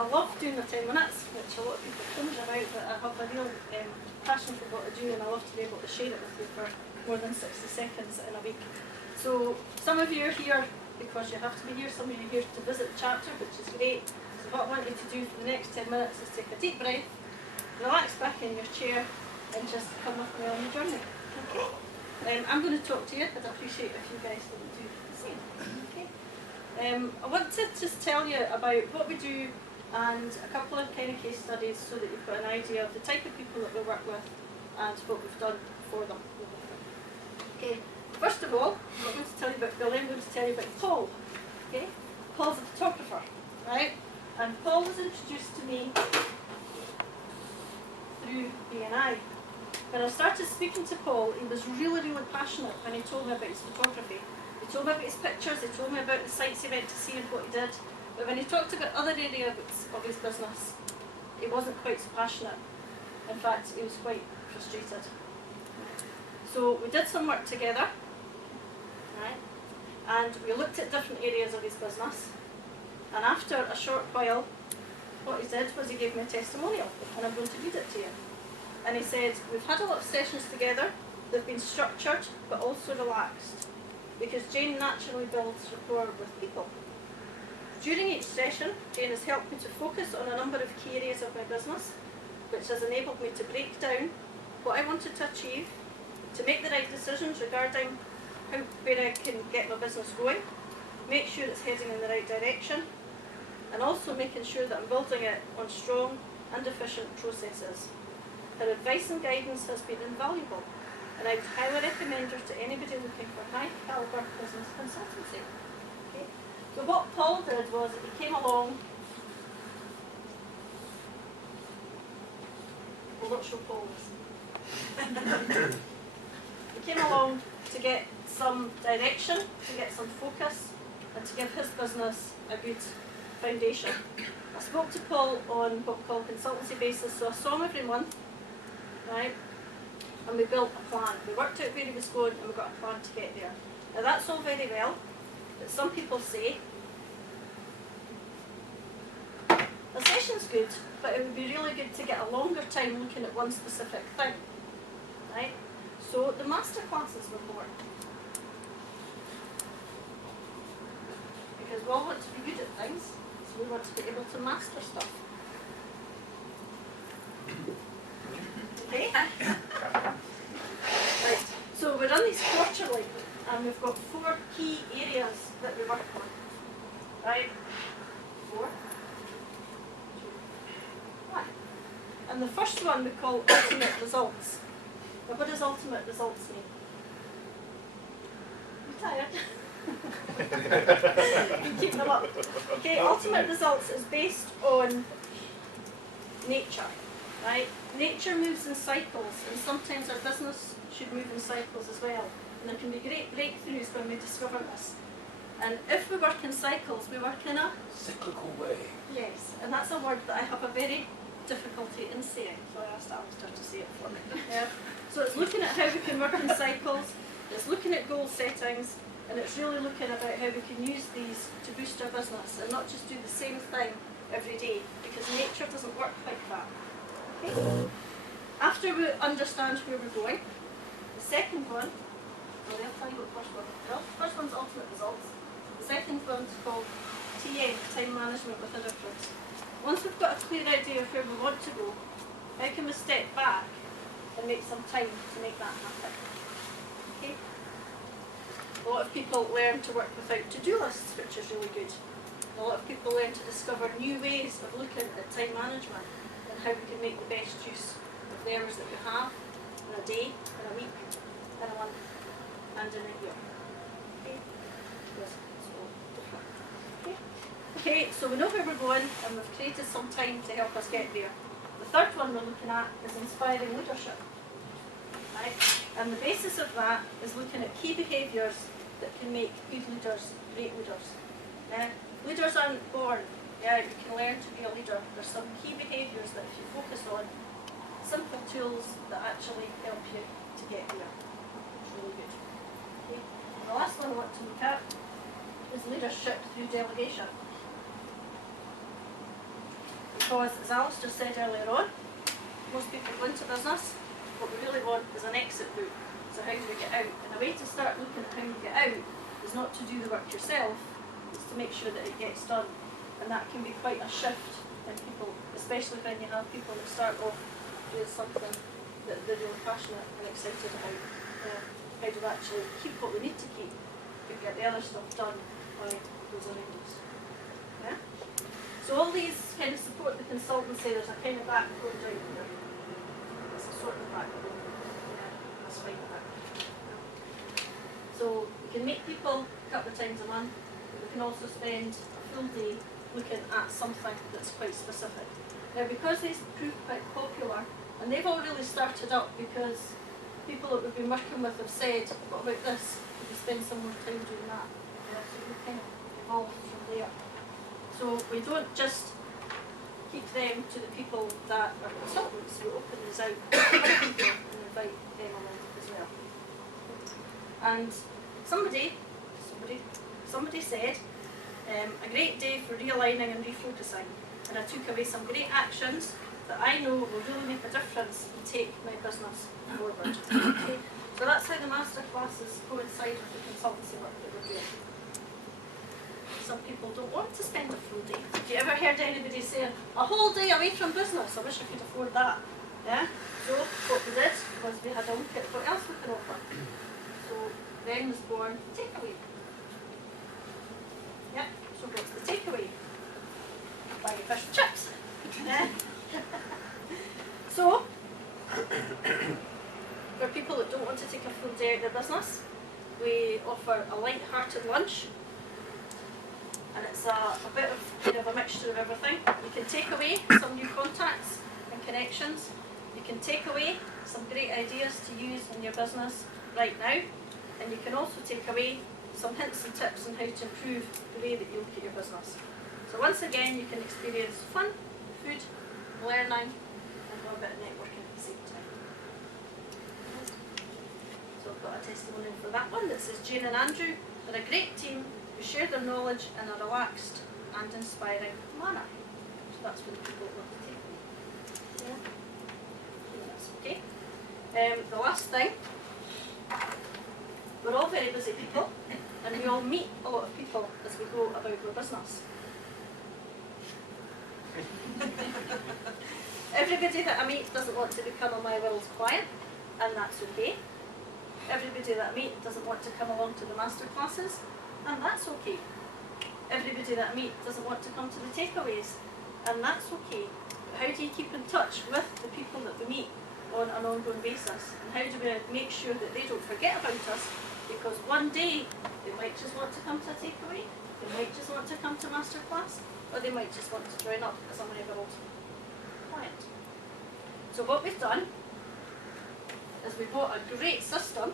I love doing the 10 minutes, which a lot of people cringe about, but I have a real passion for what I do, and I love to be able to share it with you for more than 60 seconds in a week. So some of you are here because you have to be here, some of you are here to visit the chapter, which is great. So what I want you to do for the next 10 minutes is take a deep breath, relax back in your chair, and just come with me on the journey. Okay. I'm going to talk to you, but I'd appreciate if you guys will do the same. Okay. I want to just tell you about what we do and a couple of kind of case studies so that you've got an idea of the type of people that we work with and what we've done for them. Okay. First of all, I'm not going to tell you about Billy, I'm going to tell you about Paul. Okay. Paul's a photographer, right? And Paul was introduced to me through BNI. When I started speaking to Paul, he was really, really passionate when he told me about his photography. He told me about his pictures, he told me about the sites he went to see and what he did. But when he talked about other areas of his business, he wasn't quite so passionate. In fact, he was quite frustrated. So we did some work together, right? And we looked at different areas of his business. And after a short while, what he did was he gave me a testimonial, and I'm going to read it to you. And he said, we've had a lot of sessions together, they've been structured, but also relaxed, because Jane naturally builds rapport with people. During each session, Jane has helped me to focus on a number of key areas of my business, which has enabled me to break down what I wanted to achieve, to make the right decisions regarding where I can get my business going, make sure it's heading in the right direction, and also making sure that I'm building it on strong and efficient processes. Her advice and guidance has been invaluable, and I would highly recommend her to anybody looking for high caliber business consultancy. Okay? So what Paul did was he came along. Well, not sure Paul is. He came along to get some direction, to get some focus, and to give his business a good foundation. I spoke to Paul on what we call consultancy basis, so I saw him every month. Right? And we built a plan. We worked out where he was going and we got a plan to get there. Now that's all very well, but some people say a session's good, but it would be really good to get a longer time looking at one specific thing. Right? So the masterclasses were born. Because we all want to be good at things, so we want to be able to master stuff. Okay? Right, so we run these quarterly, and we've got 4 key areas that we work on. Right? 4, 2, 1. And the first one we call ultimate results. Now what does ultimate results mean? You tired? You keep them up. Okay, ultimate results is based on nature. Right? Nature moves in cycles, and sometimes our business should move in cycles as well. And there can be great breakthroughs when we discover this. And if we work in cycles, we work in a cyclical way. Yes, and that's a word that I have a very difficulty in saying, so I asked Alistair to say it for me. Yeah. So it's looking at how we can work in cycles, it's looking at goal settings, and it's really looking about how we can use these to boost our business and not just do the same thing every day, because nature doesn't work like that. Okay. After we understand where we're going, the second one, well, I'll tell you what the first one is. The first one's ultimate results. The second one's called TM, time management with a difference. Once we've got a clear idea of where we want to go, how can we step back and make some time to make that happen? Okay. A lot of people learn to work without to-do lists, which is really good. A lot of people learn to discover new ways of looking at time management and how we can make the best use of the hours that we have in a day, in a week, in a month, and in a year. Okay? Because it's all different. Okay? Okay, so we know where we're going and we've created some time to help us get there. The third one we're looking at is inspiring leadership. Right? And the basis of that is looking at key behaviours that can make good leaders great leaders. Leaders aren't born. Yeah, you can learn to be a leader. There's some key behaviours that if you focus on, simple tools that actually help you to get there. It's really good. Okay. The last one I want to look at is leadership through delegation. Because, as Alice just said earlier on, most people go into business, what we really want is an exit route. So how do we get out? And a way to start looking at how you get out is not to do the work yourself, it's to make sure that it gets done. And that can be quite a shift in people, especially when you have people that start off doing something that they're really passionate and excited about. How do we actually keep what we need to keep, but get the other stuff done by those around us. Yeah? So all these kind of support the consultancy, there's a kind of backbone down here. It's a sort of backbone. Yeah, that's fine with that. So we can meet people a couple of times a month, but we can also spend a full day looking at something that's quite specific. Now because these proved quite popular, and they've all really started up because people that we've been working with have said, what about this? Could we spend some more time doing that? Yeah, so we've kind of evolved from there. So we don't just keep them to the people that are consultants, we open these out to other people and invite them along as well. And somebody said, a great day for realigning and refocusing, and I took away some great actions that I know will really make a difference and take my business forward. Okay? So that's how the masterclasses coincide with the consultancy work that we're doing. Some people don't want to spend a full day. Have you ever heard anybody say, a whole day away from business? I wish I could afford that. Yeah? So what we did was we had a look at what else we can offer. So then was born takeaway. Yeah, so what's the takeaway? Buy your fish and chips. Yeah. So, for people that don't want to take a full day out of their business, we offer a light-hearted lunch. And it's a bit of kind of a mixture of everything. You can take away some new contacts and connections. You can take away some great ideas to use in your business right now. And you can also take away some hints and tips on how to improve the way that you look at your business. So once again, you can experience fun, food, learning, and do a bit of networking at the same time. So I've got a testimonial for that one that says Jane and Andrew are a great team who share their knowledge in a relaxed and inspiring manner. So that's for the people that want to take me. Yeah. That's okay. The last thing, we're all very busy people, and we all meet a lot of people as we go about our business. Everybody that I meet doesn't want to become a miworld client, and that's okay. Everybody that I meet doesn't want to come along to the master classes, and that's okay. Everybody that I meet doesn't want to come to the takeaways, and that's okay. But how do you keep in touch with the people that we meet on an ongoing basis? And how do we make sure that they don't forget about us? Because one day they might just want to come to a takeaway, they might just want to come to masterclass, or they might just want to join up as a miworld client. So what we've done is we've got a great system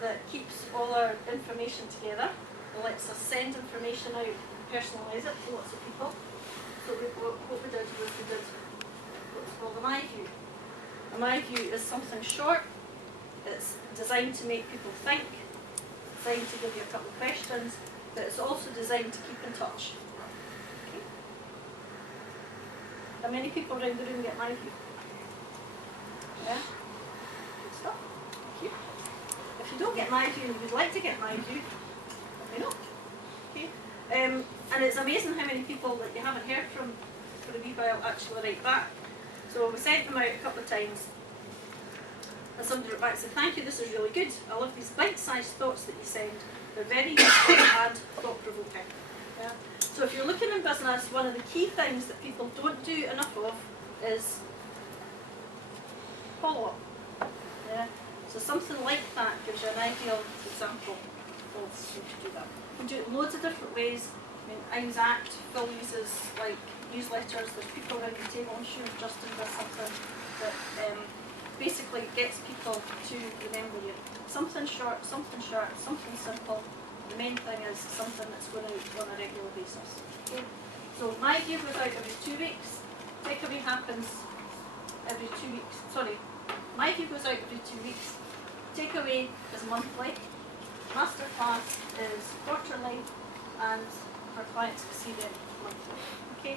that keeps all our information together. It lets us send information out, personalise it to lots of people. So what we did was we did what's called a My View. A My View is something short. It's designed to make people think, designed to give you a couple of questions, but it's also designed to keep in touch. Okay. How many people around the room get My View? Yeah? Good stuff. Thank you. If you don't get My View and you'd like to get My View, let me know. Okay. And it's amazing how many people that you haven't heard from for a wee while actually write back. So we sent them out a couple of times, and somebody wrote back and said, thank you, this is really good. I love these bite-sized thoughts that you send. They're very useful and thought-provoking. Yeah? So if you're looking in business, one of the key things that people don't do enough of is follow-up. Yeah? So something like that gives you an ideal example of how to do that. You can do it loads of different ways. I mean, Exact, Phil uses like newsletters. There's people around the table. I'm sure Justin does something that basically gets people to remember you. Something short, something simple. The main thing is something that's going out on a regular basis. Okay? So My View goes out every 2 weeks. Takeaway happens every 2 weeks. Sorry, My View goes out every 2 weeks. Takeaway is monthly. Masterclass is quarterly, and our clients will see them monthly. Okay.